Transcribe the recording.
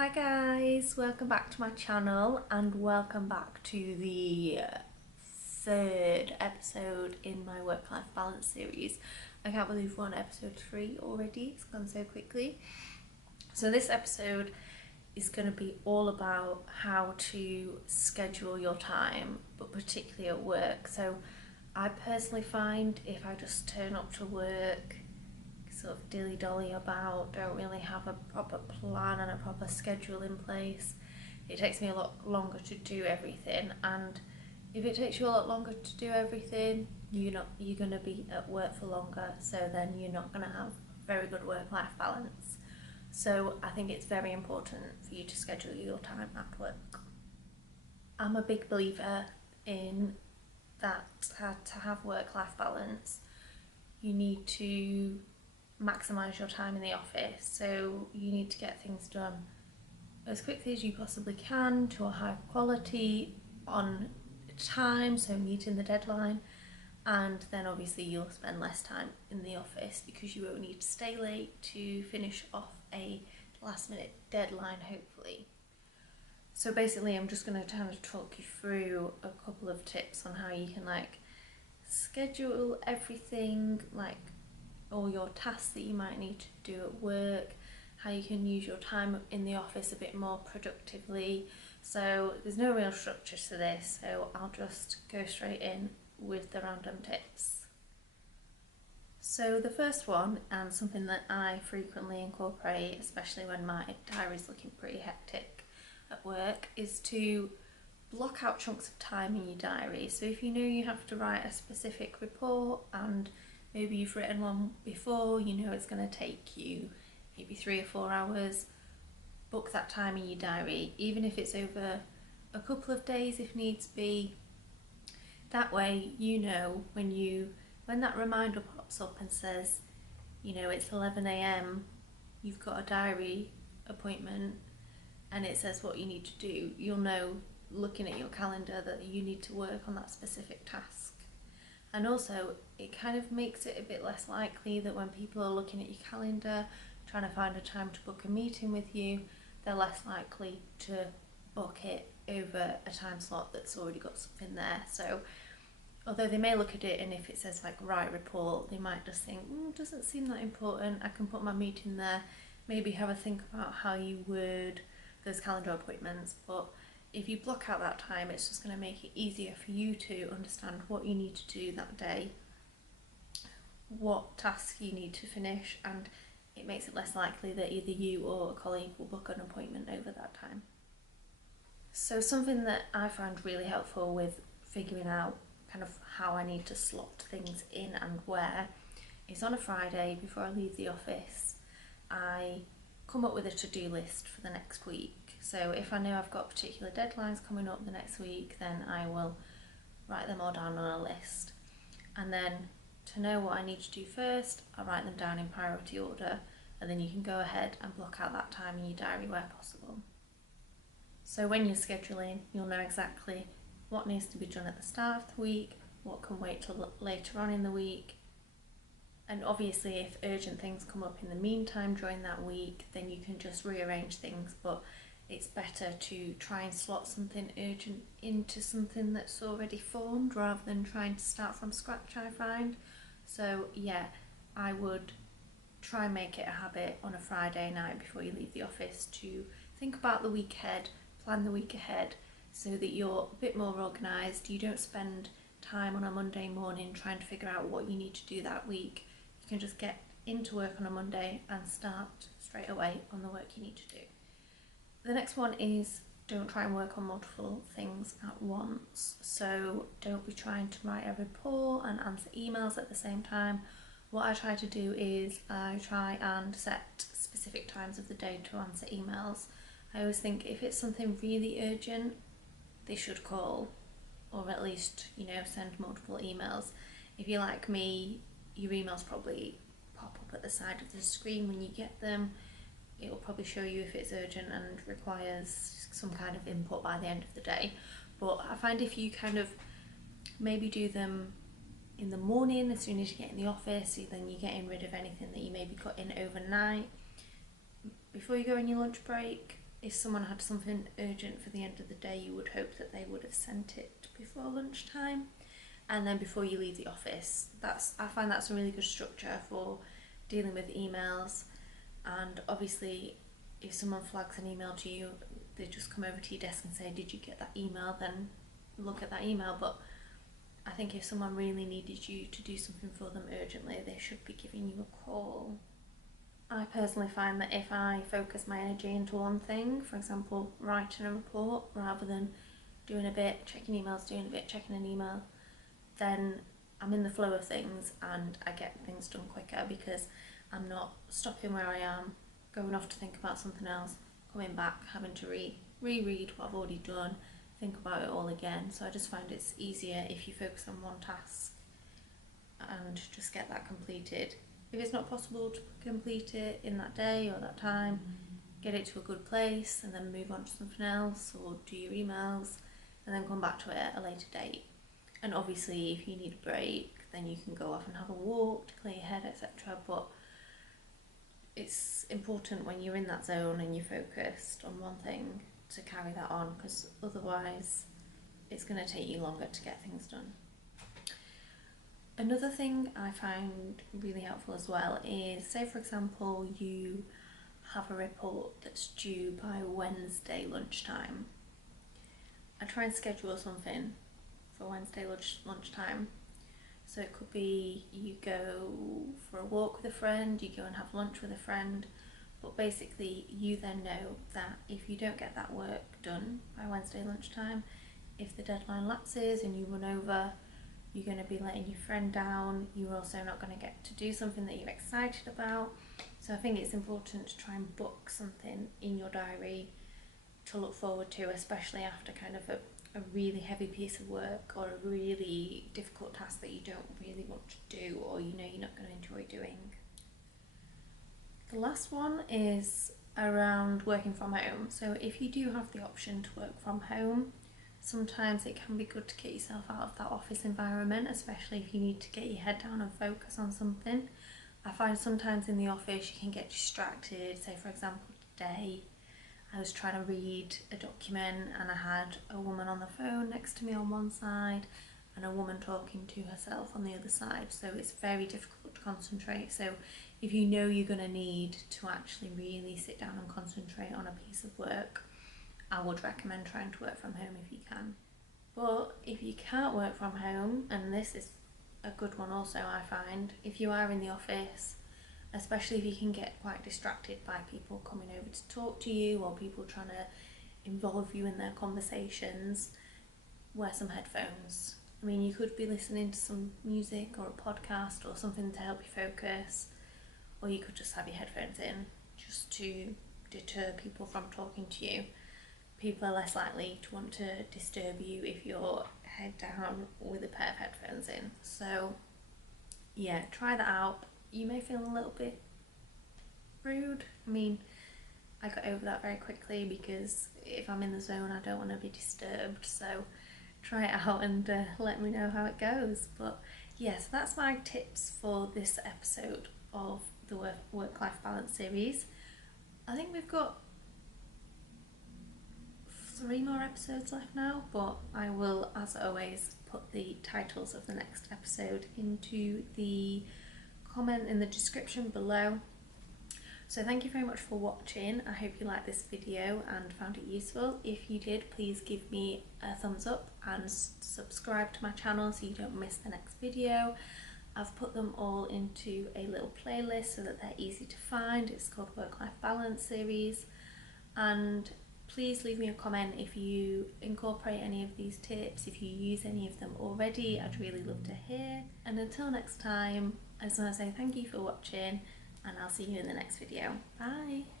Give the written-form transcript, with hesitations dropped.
Hi guys, welcome back to my channel and welcome back to the third episode in my work-life balance series. I can't believe we're on episode 3 already, it's gone so quickly. So this episode is going to be all about how to schedule your time, but particularly at work. So I personally find if I just turn up to work sort of dilly-dolly about, don't really have a proper plan and a proper schedule in place, it takes me a lot longer to do everything. And if it takes you a lot longer to do everything, you're going to be at work for longer, so then you're not going to have very good work-life balance. So I think it's very important for you to schedule your time at work. I'm a big believer in that to have work-life balance, you need to maximise your time in the office. So you need to get things done as quickly as you possibly can, to a high quality, on time, so meeting the deadline. And then obviously you'll spend less time in the office because you won't need to stay late to finish off a last minute deadline, hopefully. So basically I'm just going to kind of talk you through a couple of tips on how you can schedule everything, all your tasks that you might need to do at work, how you can use your time in the office a bit more productively. So there's no real structure to this, so I'll just go straight in with the random tips. So the first one, and something that I frequently incorporate, especially when my diary's looking pretty hectic at work, is to block out chunks of time in your diary. So if you know you have to write a specific report and maybe you've written one before, you know it's going to take you maybe 3 or 4 hours, book that time in your diary, even if it's over a couple of days if needs be. That way you know when that reminder pops up and says, it's 11 a.m, you've got a diary appointment and it says what you need to do, you'll know, looking at your calendar, that you need to work on that specific task. And also it kind of makes it a bit less likely that when people are looking at your calendar trying to find a time to book a meeting with you, they're less likely to book it over a time slot that's already got something there. So although they may look at it and if it says write report, they might just think, doesn't seem that important, I can put my meeting there. Maybe have a think about how you word those calendar appointments. But if you block out that time, it's just going to make it easier for you to understand what you need to do that day, what tasks you need to finish, and it makes it less likely that either you or a colleague will book an appointment over that time. So something that I find really helpful with figuring out kind of how I need to slot things in and where is, on a Friday before I leave the office, I come up with a to-do list for the next week. So if I know I've got particular deadlines coming up the next week, then I will write them all down on a list. And then to know what I need to do first, I write them down in priority order, and then you can go ahead and block out that time in your diary where possible. So when you're scheduling, you'll know exactly what needs to be done at the start of the week, what can wait till later on in the week. And obviously if urgent things come up in the meantime during that week, then you can just rearrange things, but it's better to try and slot something urgent into something that's already formed rather than trying to start from scratch, I find. So yeah, I would try and make it a habit on a Friday night before you leave the office to think about the week ahead, plan the week ahead, so that you're a bit more organised. You don't spend time on a Monday morning trying to figure out what you need to do that week. You can just get into work on a Monday and start straight away on the work you need to do. The next one is, don't try and work on multiple things at once. So don't be trying to write a report and answer emails at the same time. What I try to do is I try and set specific times of the day to answer emails. I always think if it's something really urgent, they should call, or at least, send multiple emails. If you're like me, your emails probably pop up at the side of the screen when you get them. It will probably show you if it's urgent and requires some kind of input by the end of the day. But I find if you kind of maybe do them in the morning as soon as you get in the office, then you're getting rid of anything that you maybe got in overnight. Before you go on your lunch break, if someone had something urgent for the end of the day, you would hope that they would have sent it before lunchtime. And then before you leave the office, I find that's a really good structure for dealing with emails. And obviously, if someone flags an email to you, they just come over to your desk and say, did you get that email? Then look at that email. But I think if someone really needed you to do something for them urgently, they should be giving you a call. I personally find that if I focus my energy into one thing, for example, writing a report, rather than doing a bit, checking emails, doing a bit, checking an email, then I'm in the flow of things and I get things done quicker because I'm not stopping where I am, going off to think about something else, coming back, having to reread what I've already done, think about it all again. So I just find it's easier if you focus on one task and just get that completed. If it's not possible to complete it in that day or that time, get it to a good place and then move on to something else, or do your emails and then come back to it at a later date. And obviously if you need a break, then you can go off and have a walk to clear your head, etc. But it's important when you're in that zone and you're focused on one thing to carry that on, because otherwise it's going to take you longer to get things done. Another thing I find really helpful as well is, say for example you have a report that's due by Wednesday lunchtime. I try and schedule something for Wednesday lunchtime. So it could be you go for a walk with a friend, you go and have lunch with a friend, but basically you then know that if you don't get that work done by Wednesday lunchtime, if the deadline lapses and you run over, you're going to be letting your friend down. You're also not going to get to do something that you're excited about. So I think it's important to try and book something in your diary to look forward to, especially after kind of a really heavy piece of work or a really difficult task that you don't really want to do, or you know you're not going to enjoy doing. The last one is around working from home. So if you do have the option to work from home, sometimes it can be good to get yourself out of that office environment, especially if you need to get your head down and focus on something. I find sometimes in the office you can get distracted. Say for example today I was trying to read a document and I had a woman on the phone next to me on one side and a woman talking to herself on the other side, so it's very difficult to concentrate. So if you know you're going to need to actually really sit down and concentrate on a piece of work, I would recommend trying to work from home if you can. But if you can't work from home, and this is a good one also I find, if you are in the office, especially if you can get quite distracted by people coming over to talk to you or people trying to involve you in their conversations, wear some headphones. I mean, you could be listening to some music or a podcast or something to help you focus, or you could just have your headphones in just to deter people from talking to you. People are less likely to want to disturb you if you're head down with a pair of headphones in. So yeah, try that out. You may feel a little bit rude. I mean, I got over that very quickly because if I'm in the zone I don't want to be disturbed. So try it out and let me know how it goes. But yeah, so that's my tips for this episode of the Work-Life Balance series. I think we've got 3 more episodes left now, but I will, as always, put the titles of the next episode into the comment in the description below. So thank you very much for watching. I hope you liked this video and found it useful. If you did, please give me a thumbs up and subscribe to my channel so you don't miss the next video. I've put them all into a little playlist so that they're easy to find. It's called Work-Life Balance series. And please leave me a comment if you incorporate any of these tips, if you use any of them already. I'd really love to hear. And until next time, I just want to say thank you for watching, and I'll see you in the next video. Bye!